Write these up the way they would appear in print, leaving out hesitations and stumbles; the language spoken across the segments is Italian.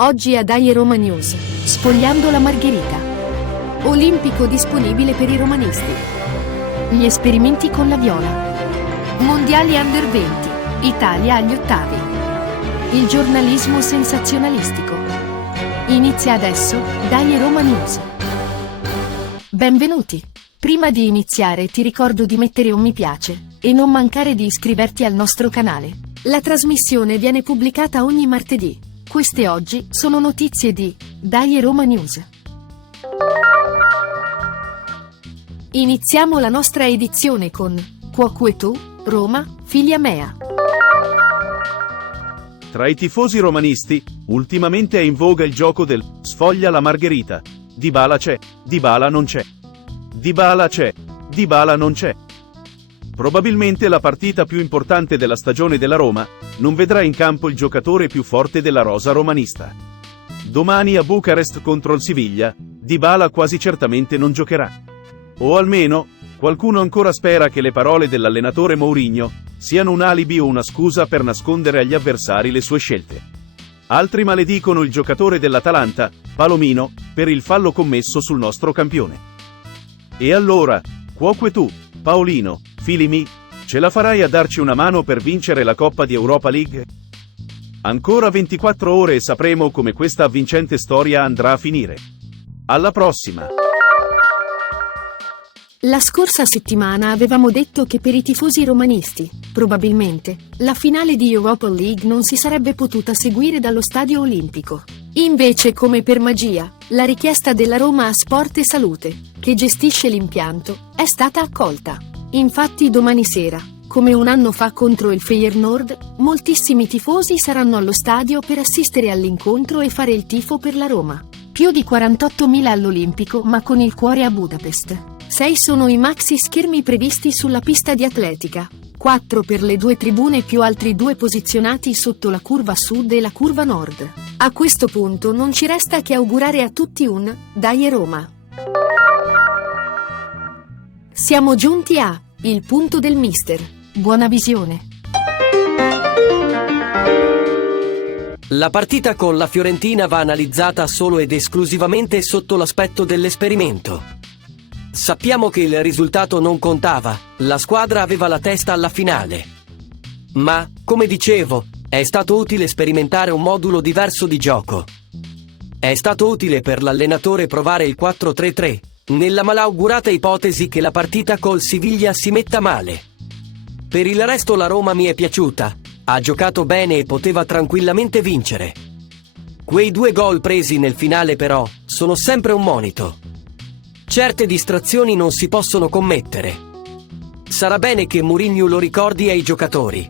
Oggi a Dai Roma News, spogliando la Margherita. Olimpico disponibile per i romanisti. Gli esperimenti con la viola. Mondiali Under 20, Italia agli ottavi. Il giornalismo sensazionalistico. Inizia adesso, Dai Roma News. Benvenuti. Prima di iniziare ti ricordo di mettere un mi piace e non mancare di iscriverti al nostro canale. La trasmissione viene pubblicata ogni martedì. Queste oggi sono notizie di Dai Roma News. Iniziamo la nostra edizione con Cuoco e tu, Roma, figlia mea. Tra i tifosi romanisti, ultimamente è in voga il gioco del sfoglia la Margherita. Dybala c'è, Dybala non c'è. Dybala c'è, Dybala non c'è. Probabilmente la partita più importante della stagione della Roma non vedrà in campo il giocatore più forte della rosa romanista. Domani a Bucarest contro il Siviglia, Dybala quasi certamente non giocherà. O almeno, qualcuno ancora spera che le parole dell'allenatore Mourinho siano un alibi o una scusa per nascondere agli avversari le sue scelte. Altri maledicono il giocatore dell'Atalanta, Palomino, per il fallo commesso sul nostro campione. E allora, Cuoco e tu, Paolino, Filimi, ce la farai a darci una mano per vincere la Coppa di Europa League? Ancora 24 ore e sapremo come questa avvincente storia andrà a finire. Alla prossima! La scorsa settimana avevamo detto che per i tifosi romanisti, probabilmente, la finale di Europa League non si sarebbe potuta seguire dallo Stadio Olimpico. Invece, come per magia, la richiesta della Roma a Sport e Salute, che gestisce l'impianto, è stata accolta. Infatti domani sera, come un anno fa contro il Feyenoord, moltissimi tifosi saranno allo stadio per assistere all'incontro e fare il tifo per la Roma. Più di 48.000 all'Olimpico ma con il cuore a Budapest. 6 sono i maxi schermi previsti sulla pista di atletica, 4 per le 2 tribune più altri 2 posizionati sotto la curva sud e la curva nord. A questo punto non ci resta che augurare a tutti un Dai Roma. Siamo giunti a il punto del mister. Buona visione. La partita con la Fiorentina va analizzata solo ed esclusivamente sotto l'aspetto dell'esperimento. Sappiamo che il risultato non contava, la squadra aveva la testa alla finale. Ma, come dicevo, è stato utile sperimentare un modulo diverso di gioco. È stato utile per l'allenatore provare il 4-3-3, nella malaugurata ipotesi che la partita col Siviglia si metta male. Per il resto la Roma mi è piaciuta, ha giocato bene e poteva tranquillamente vincere. Quei 2 gol presi nel finale però sono sempre un monito. Certe distrazioni non si possono commettere. Sarà bene che Mourinho lo ricordi ai giocatori.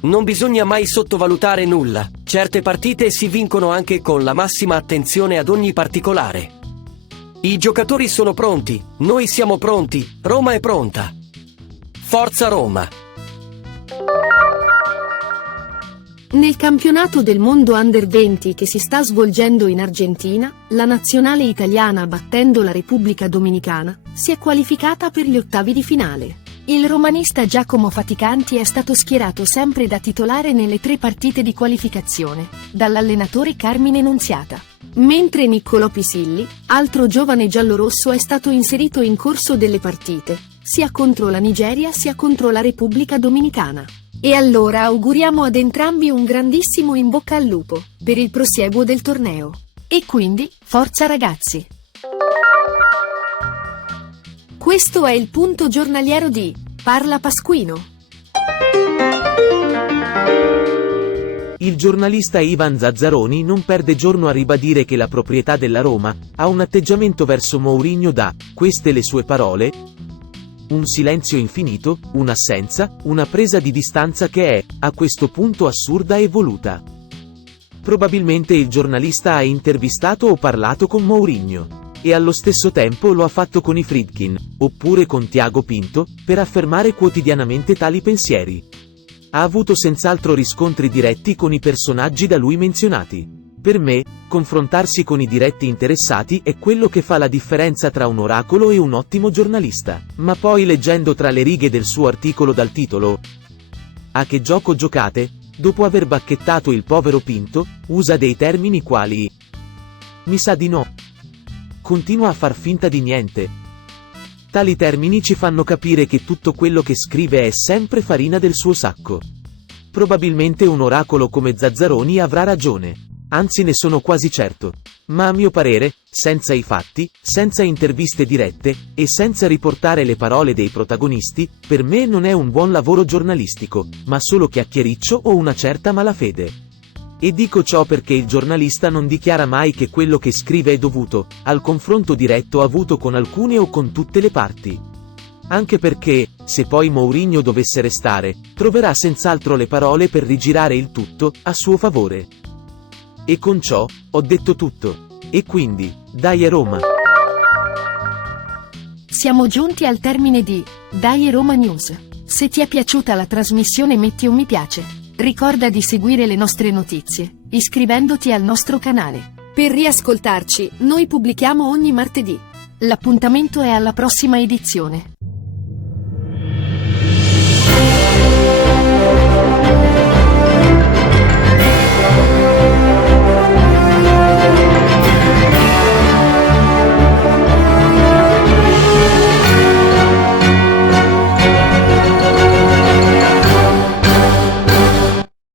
Non bisogna mai sottovalutare nulla, certe partite si vincono anche con la massima attenzione ad ogni particolare. I giocatori sono pronti, noi siamo pronti, Roma è pronta. Forza Roma! Nel campionato del mondo Under 20 che si sta svolgendo in Argentina, la nazionale italiana, battendo la Repubblica Dominicana, si è qualificata per gli ottavi di finale. Il romanista Giacomo Faticanti è stato schierato sempre da titolare nelle 3 partite di qualificazione, dall'allenatore Carmine Nunziata. Mentre Niccolò Pisilli, altro giovane giallorosso, è stato inserito in corso delle partite, sia contro la Nigeria sia contro la Repubblica Dominicana. E allora auguriamo ad entrambi un grandissimo in bocca al lupo, per il prosieguo del torneo. E quindi, forza ragazzi! Questo è il punto giornaliero di Parla Pasquino. Il giornalista Ivan Zazzaroni non perde giorno a ribadire che la proprietà della Roma ha un atteggiamento verso Mourinho da, queste le sue parole, un silenzio infinito, un'assenza, una presa di distanza che è, a questo punto, assurda e voluta. Probabilmente il giornalista ha intervistato o parlato con Mourinho. E allo stesso tempo lo ha fatto con i Friedkin, oppure con Tiago Pinto, per affermare quotidianamente tali pensieri. Ha avuto senz'altro riscontri diretti con i personaggi da lui menzionati. Per me, confrontarsi con i diretti interessati è quello che fa la differenza tra un oracolo e un ottimo giornalista. Ma poi, leggendo tra le righe del suo articolo dal titolo "A che gioco giocate?", dopo aver bacchettato il povero Pinto, usa dei termini quali "mi sa di no", "continua a far finta di niente". Tali termini ci fanno capire che tutto quello che scrive è sempre farina del suo sacco. Probabilmente un oracolo come Zazzaroni avrà ragione. Anzi, ne sono quasi certo. Ma a mio parere, senza i fatti, senza interviste dirette, e senza riportare le parole dei protagonisti, per me non è un buon lavoro giornalistico, ma solo chiacchiericcio o una certa malafede. E dico ciò perché il giornalista non dichiara mai che quello che scrive è dovuto al confronto diretto avuto con alcune o con tutte le parti. Anche perché, se poi Mourinho dovesse restare, troverà senz'altro le parole per rigirare il tutto a suo favore. E con ciò, ho detto tutto. E quindi, dai Roma! Siamo giunti al termine di Dai Roma News. Se ti è piaciuta la trasmissione metti un mi piace. Ricorda di seguire le nostre notizie, iscrivendoti al nostro canale. Per riascoltarci, noi pubblichiamo ogni martedì. L'appuntamento è alla prossima edizione.